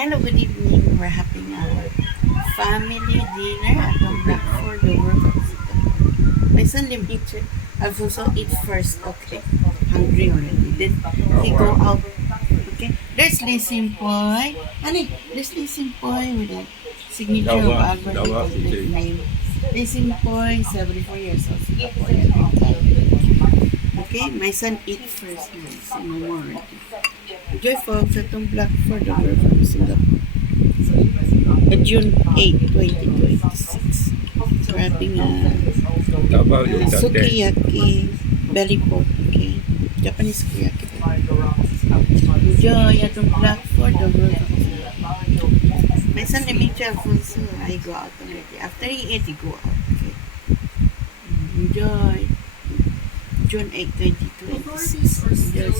Hello, good evening. We're having a family dinner at the Blackford over. My son limited. Alfonso eat first, okay? Hungry already. Then he go out. Okay? There's Lee Simpoy. Honey, there's Lee Simpoy with the signature of Albert Nichols' name. Lee Simpoy, 74 years old, Singaporean. Okay, my son eat first. No more already. Enjoy folks at the Blackford over from Singapore. June 8, 2026. We're having a sukiyaki belly pork, okay? Japanese sukiyaki. Enjoy at the Blackford over from Singapore. My son Dimitri Alfonso, I go out already. After he ate, he go out, okay? Enjoy. June 8, 2026. Enjoy.